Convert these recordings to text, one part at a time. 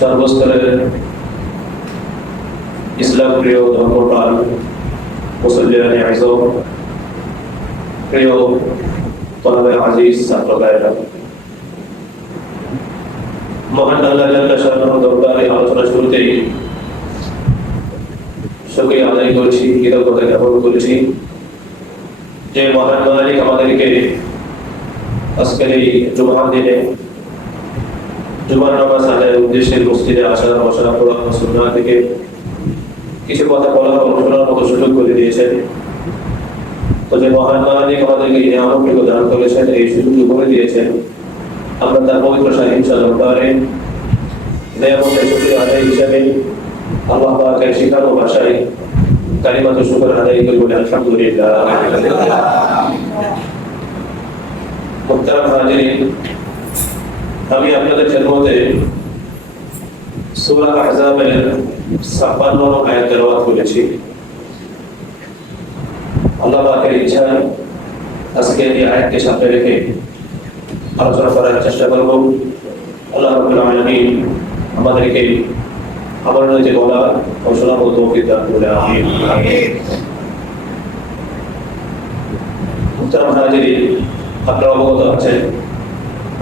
সর্বস্তরের ইসলাম প্রিয় ধর্মপ্রাণ মুসল্লিয়ানে আইজম, প্রিয় তলবে আজিজ ছাত্র ভাইয়েরা, মহান আল্লাহ জাল্লা শাআনুহু দরবারে আলোচনা শুরুতেই শুকরিয়া আদায় করছি, কৃতজ্ঞতা জ্ঞাপন করছি যে মহান মালিক আমাদেরকে আজকের এই জুমার দিনে জুমার নামাজ আদায়ের উদ্দেশ্যে মসজিদে আসার, বসার, কোরআন ও সুন্নাহ থেকে কিছু কথা বলার অনুশোনার মতো সুযোগ করে দিয়েছেন। তো যে মহান মালিক আমাদেরকে এই নিয়ামতগুলো দান করেছেন, এই সুযোগ করে দিয়েছেন, আমরা তার পবিত্র শাহীন সাল্লাল্লাহু নিয়ামতের শুকরিয়া আদায় হিসাবে আল্লাহ পাকের শিখানো ভাষায় কালিমাতুশ শুকর আদায় করব, আলহামদুলিল্লাহ। মুহতারাম হাজিরিন, আমি আপনাদের খেদমতে সূরা আহজাবের ৫৬ নং আয়াত তেলাওয়াত করেছি। আল্লাহ পাকের ইচ্ছায় আজকে এই আয়াতকে সামনে রেখে আলোচনা করার চেষ্টা করব। আল্লাহ রাব্বুল আলামিন আমাদেরকে আমার নয় বলা ও শোনা ও তৌফিক দান করুন, আমিন। মুহতারাম হাজিরিন, আপনারা অবগত আছেন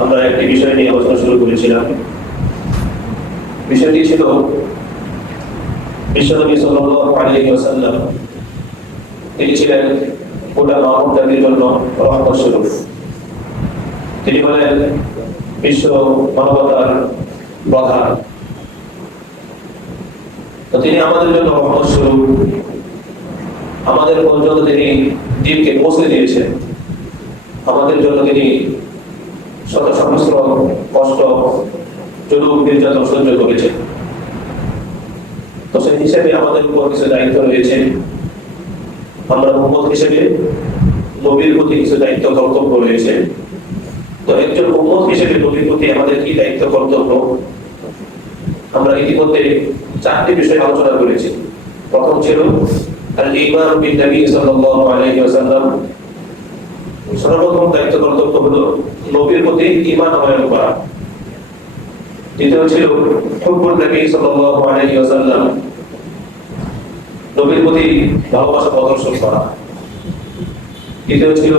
আমরা একটি বিষয় নিয়ে আলোচনা শুরু করেছিলাম। বিষয়টি ছিল বিশ্বনবী সাল্লাল্লাহু আলাইহি ওয়াসাল্লাম, তিনি ছিলেন গোটা মানব জাতির জন্য রহমত স্বরূপ। তিনি হলেন বিশ্ব মানবতার প্রধান। তো তিনি আমাদের জন্য রহমত স্বরূপ, আমাদের পর্যন্ত তিনি দিনকে পৌঁছে দিয়েছেন। আমাদের জন্য তিনি শত সহস্র কষ্ট, জুলুম, নির্যাতন সহ্য করেছেন। তো সেই হিসেবে আমাদের উপর কিছু দায়িত্ব রয়েছে। আমরা উম্মত হিসেবে নবীর প্রতি কিছু দায়িত্ব কর্তব্য রয়েছে। তো একজন উম্মত হিসেবে নবীর প্রতি আমাদের কি দায়িত্ব কর্তব্য, আমরা ইতিমধ্যে ৪টি বিষয় আলোচনা করেছি। প্রথম ছিল আল ঈমান বিন নবী সাল্লাল্লাহু আলাইহি ওয়াসাল্লাম। সর্বপ্রথম দায়িত্ব কর্তব্য হলো নবীর প্রতি ঈমান আনয়ন করা। দ্বিতীয় ছিল হুব্বুন নবী সাল্লাল্লাহু আলাইহি ওয়াসাল্লাম, নবীর প্রতি ভালোবাসা প্রদর্শন করা। তৃতীয় ছিল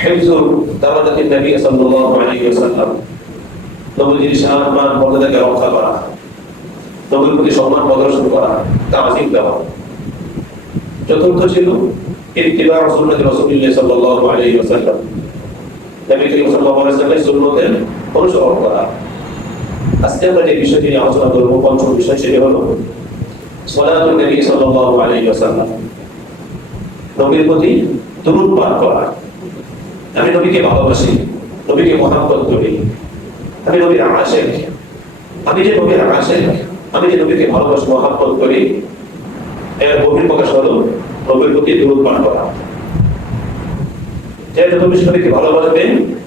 হিফজুল দারাজাতিন নবী সাল্লাল্লাহু আলাইহি ওয়াসাল্লাম, নবীর শান মান মর্যাদাকে রক্ষা করা, নবীর প্রতি সম্মান প্রদর্শন করা, তাজিম দেওয়া। চতুর্থ ছিল ইত্তিবা সুন্নাত রাসূলুল্লাহ সাল্লাল্লাহু আলাইহি ওয়াসাল্লাম, নবী করিম সাল্লাল্লাহু আলাইহি ওয়াসাল্লামের সুন্নতের অনুসরণ করা। আজকে আমরা যে বিষয়টি নিয়ে আলোচনা করব, পঞ্চম বিষয়, সেটি হলো সালাতুন নবী সাল্লাল্লাহু আলাইহি ওয়াসাল্লাম, নবীর প্রতি দরুদ পাঠ করা। আমি নবীকে ভালোবাসি, নবীকে মহব্বত করি, আমি নবীর আশিক। আমি যে নবীর আশিক, আমি যে নবীকে ভালোবাসি, মহব্বত করি, এর বহিঃপ্রকাশ হলো নবীর প্রতি দরুদ পাঠ করা। যে যত বেশি নবীকে ভালোবাসবে,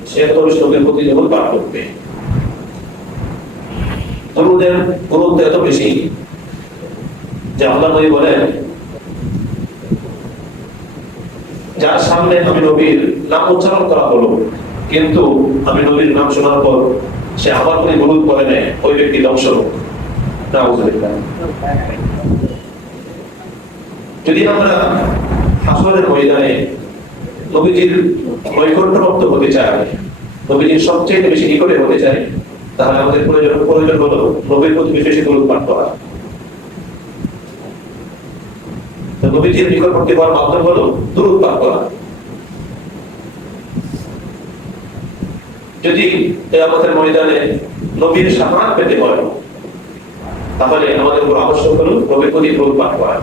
সে তত বেশি নবীর প্রতি দরুদ পাঠ করবে। দরুদের গুরুত্ব এত বেশি যে আল্লাহ নবী বলেন, যার সামনে আমি নবীর নাম উচ্চারণ করা হলো, কিন্তু আমি নবীর নাম শোনার পর সে আমার প্রতি দরুদ পড়ে নেয়, ওই ব্যক্তি ধ্বংস হোক। নাউযুবিল্লাহ। যদি আমরা হাসরের ময়দানে নবীজির নৈকট্যপ্রাপ্ত হতে চাই, নবীজির সবচেয়ে বেশি নিকটে হতে চাই, তাহলে আমাদের প্রয়োজন হলো নবীর প্রতি বেশি দরুদ পাঠ করা। নবীজির নিকটবর্তী হওয়ার মাধ্যম হলো দরুদ পাঠ করা। যদি কিয়ামতের ময়দানে নবীর শাফাআত পেতে হয়, তাহলে আমাদের উপর আবশ্যক হলো নবীর প্রতি দরুদ পাঠ করা।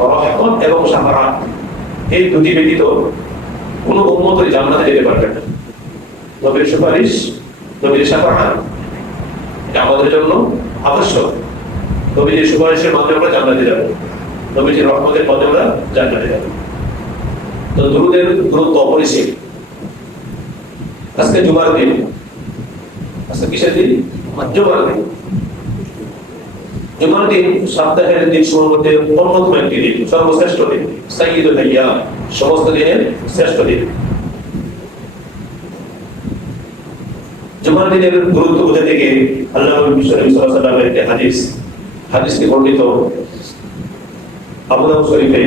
রহমত এবং শাফাআত, এই দুটি ব্যতীত কোনো উম্মতই জান্নাতে যেতে পারবে না। নবীর সুপারিশ, নবীর শাফাআত, এটা আমাদের জন্য আবশ্যক। নবীর সুপারিশের মাধ্যমে আমরা জান্নাতে যাব, নবীর রহমতের মাধ্যমে আমরা জান্নাতে যাব। তো দরুদের গুরুত্ব অপরিসীম। আজকে জুমার দিন, আজকে কিসের দিন? জুমার দিন। জুমার দিন সপ্তাহের দিনসমূহের মধ্যে অন্যতম একটি দিন, সর্বশ্রেষ্ঠ দিন, সাইয়্যিদুল আইয়াম, সমস্ত দিনের শ্রেষ্ঠ দিন। জুমার দিনের গুরুত্ব বোঝাতে গিয়ে আল্লাহ নবী সাল্লাল্লাহু আলাইহি ওয়াসাল্লামের একটি হাদিসটি বর্ণিত আবু দাউদ শরীফে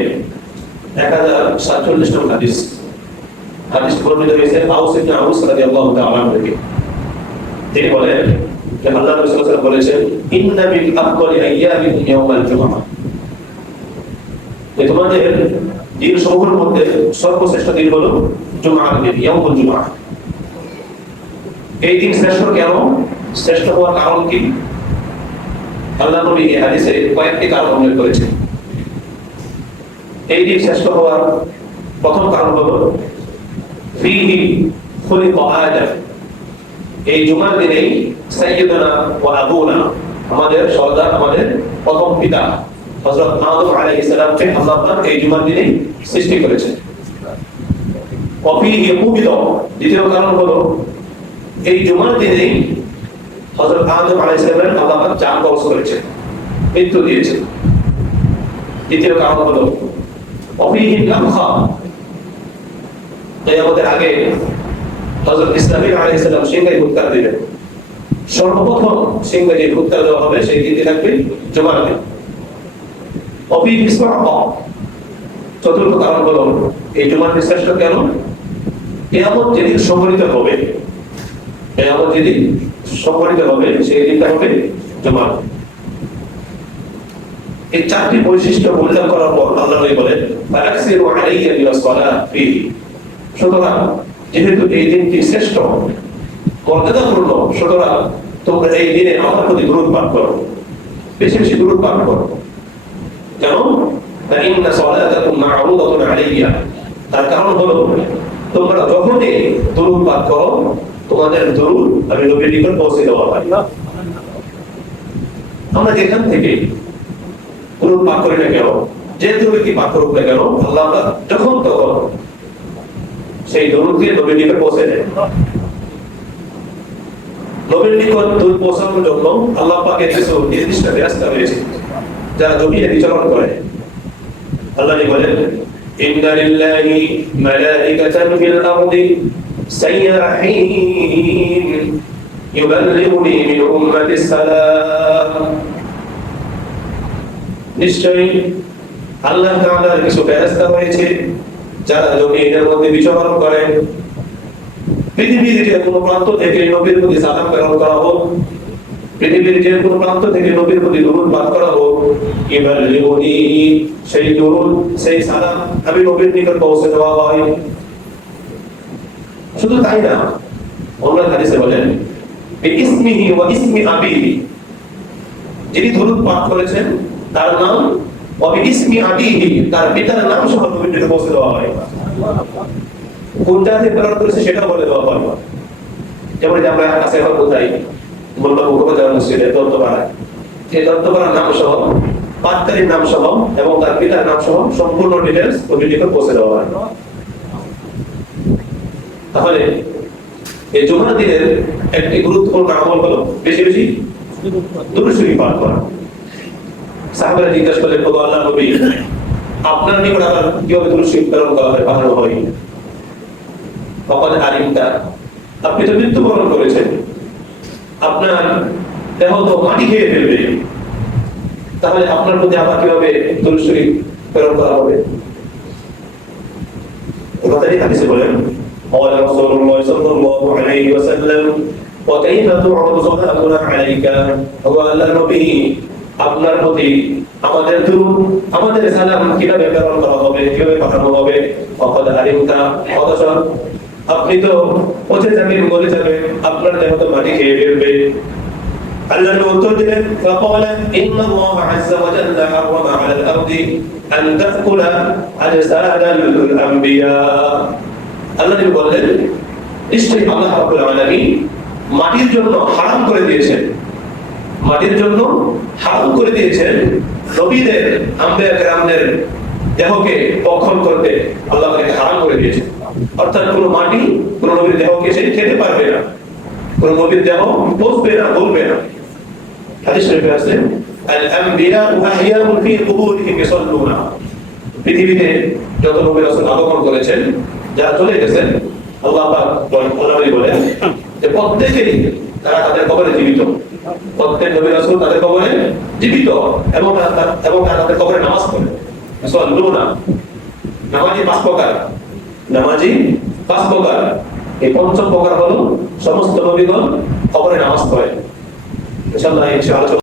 1047 নম্বর হাদিস বর্ণিত হয়েছে আউস ইবনে আউস রাদিয়াল্লাহু তাআলা আনহু থেকে। তিনি বলেন যে আল্লাহ নবী সাল্লাল্লাহু আলাইহি ওয়াসাল্লাম বলেছেন ইন্না মিন আফদালি আইয়ামিকুম ইয়াওমাল জুমআহ, যে তোমাদের দিন সমূহের মধ্যে সর্বশ্রেষ্ঠ দিন হলো জুমআর দিন, ইয়াউমুল জুমআহ। এই দিন শ্রেষ্ঠ কেন? শ্রেষ্ঠ হওয়ার কারণ কি? আল্লাহ নবী এই হাদিসে কয়েকটি কারণ উল্লেখ করেছেন। এই দিন শ্রেষ্ঠ হওয়ার প্রথম কারণ হলো ফীহি খুলিকা আদম, এই জুমার দিনেই সাইয়্যিদুনা ওয়া আবুনা, আমাদের সর্দার, আমাদের প্রথম পিতা হযরত আদম আলাইহিস সালামকে আল্লাহ পাক এই জুমার দিনেই সৃষ্টি করেছেন। ওয়া ফীহি কুবিদা, দ্বিতীয় কারণ হলো এই জুমার দিনেই হযরত আদম আলাইহিস সালামের আল্লাহ পাক জান কবজ করেছেন, মৃত্যু দিয়েছেন। তৃতীয় কারণ হলো অফিহি লামখা, কিয়ামতের আগে হযরত ইসমাঈল আলাইহিস সালাম সিংহায় উত্তর দিবেন। সর্বপ্রথম সিংহায় উত্তর দেওয়া হবে সেই দিনটি থাকবে জুমার দিন। অফিহি ইসমাআ, চতুর্থ কারণ হলো এই জুমার দিন শ্রেষ্ঠ কেন? কিয়ামত যেদিন সংঘটিত হবে, কিয়ামত যেদিন সংঘটিত হবে সেই দিনটা হবে জুমার দিন। এই চারটি বৈশিষ্ট্য উল্লেখ করার পর আল্লাহ নবী বলেন ফারাকসিরু আলাইয়া বিস সালাত ফীহি, সুতরাং যেহেতু এই দিনটি শ্রেষ্ঠ মর্যাদাপূর্ণ, সুতরাং তোমরা এই দিনে আমার প্রতি দরুদ পাঠ করো, বেশি বেশি দরুদ পাঠ করো। কেন? ফাইন্না সালাতাকুম মা'রুদাতুন আলাইয়া, তার কারণ হলো তোমরা যখনই দরুদ পাঠ করো তোমাদের দরুদ আমি নবীর নিকট পৌঁছে দেওয়া হয়। আমরা যেখান থেকে দরুদ পাঠ করি না কেন, যে দরুদটি পাঠ করুক না কেন, আল্লাহ পাক যখন তখন সেই দরুদ দিয়ে নবীর নিকট পৌঁছে দেয়। নবীর নিকট দরুদ পৌঁছানোর জন্য আল্লাহ পাকের কিছু নির্দিষ্ট ব্যবস্থা রয়েছে যারা জমিয়ে বিচরণ করে। আল্লাহ বলেন ইন্না লিল্লাহি মালাইকাতান ফিল আরদি সাইয়াহিন ইউবাল্লিগুনি মিন উম্মাতিস সালাম, নিশ্চয়ই আল্লাহ তাআলার কিছু ফেরেশতা রয়েছে যারা জমিনের মধ্যে বিচরণ করে। পৃথিবীর যে কোনো প্রান্ত থেকে নবীর প্রতি সালাম প্রেরণ করা হোক, পৃথিবীর যে কোনো প্রান্ত থেকে নবীর প্রতি দরুদ পাঠ করা হোক, ইউবাল্লিগুনি, সেই দরুদ সেই সালাম আমি নবীর নিকট পৌঁছে দেওয়া হয়। শুধু তাই না, আল্লাহ হাদিসে বলেন বিইসমিহি ওয়া ইসমি আবিহি, যিনি দরুদ পাঠ করেছেন তার নাম ওয়া বিইসমি আবিহি, তার পিতার নাম সহ নবীর নিকট পৌঁছে দেওয়া হয়। কোনটাতে প্রেরণ করেছে সেটাও বলে দেওয়া হয়। যেমন আমরা কাছে এখন কোথায় মোল্লা মুখোপাধ্যায় মসজিদে দত্তপাড়ায়, সেই দত্তপাড়ার নাম সহ, পাঠকারীর নাম সহ এবং তার পিতার নাম সহ সম্পূর্ণ ডিটেইলস নবীর নিকট পৌঁছে দেওয়া হয়। তাহলে এই জুমার দিনের একটি গুরুত্বপূর্ণ আমল হলো বেশি বেশি দুরূদ শরীফ পাঠ করা। সাহাবারা জিজ্ঞাসা করলেন, ওগো আল্লাহর নবী, আপনার নিকট আবার কিভাবে দুরূদ শরীফ প্রেরণ করা হয়, পাঠানো হয়? ফাকাদ আলিমতা, আপনি তো মৃত্যুবরণ করেছেন, আপনার দেহ তো মাটি খেয়ে ফেলবে, তাহলে আপনার প্রতি আবার কিভাবে দুরূদ শরীফ প্রেরণ করা হবে? কথাটি হাদিসে বলেন قال رسول الله صلى الله عليه وسلم وكيف تعرض صلاتنا عليك, আল্লাহর নবী, আপনার প্রতি আমাদের দুরূদ, আমাদের সালাম কিভাবে প্রেরণ করা হবে, কিভাবে পাঠানো হবে? ফাকাদ আলিমতা, অথচ আপনি তো পচে যাবেন, মরে যাবেন, আপনার দেহ তো মাটি খেয়ে ফেলবে। আল্লাহ উত্তর দিলেন فقال ان الله عز وجل حرم على الارض ان تاكل اجساد الانبياء, আল্লাহ বললেন নিশ্চয়ই আল্লাহ রাব্বুল আলামিন মাটির জন্য হারাম করে দিয়েছেন, মাটির জন্য হারাম করে দিয়েছেন নবীদের, আম্বিয়া কেরামদের দেহকে ভক্ষণ করতে আল্লাহ তাকে হারাম করে দিয়েছেন। অর্থাৎ কোন মাটি কোন নবীর দেহকে সে খেতে পারবে না, কোন নবীর দেহ বসবে না, বলবে না। হাদিস শরীফে আছে আল আম্বিয়া আহইয়াউন ফি কুবুরিহিম ইসাল্লুনা, পৃথিবীতে যত নবী রাসূল আগমন করেছেন, যারা চলে গেছেন, আল্লাহ পাক বলেন যে প্রত্যেকেই তারা তাদের কবরে জীবিত, প্রত্যেক নবী রাসূল তাদের কবরে জীবিত এবং তারা তাদের কবরে নামাজ পড়ে। সাল্লুনা, নামাজি 5 প্রকার, নামাজি 5 প্রকার। এই পঞ্চম প্রকার হলো সমস্ত নবীগণ কবরে নামাজ পড়ে। ইনশাআল্লাহ